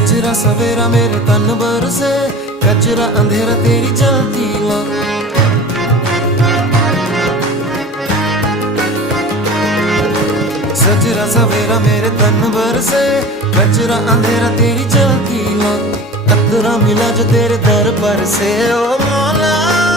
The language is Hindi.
कचरा सवेरा मेरे तन बरसे, कचरा अंधेरा तेरी जलती ला। सजरा सवेरा मेरे तन बरसे, कचरा अंधेरा तेरी जलती ला। कतरा मिला जो तेरे दर पर से, ओ मौला।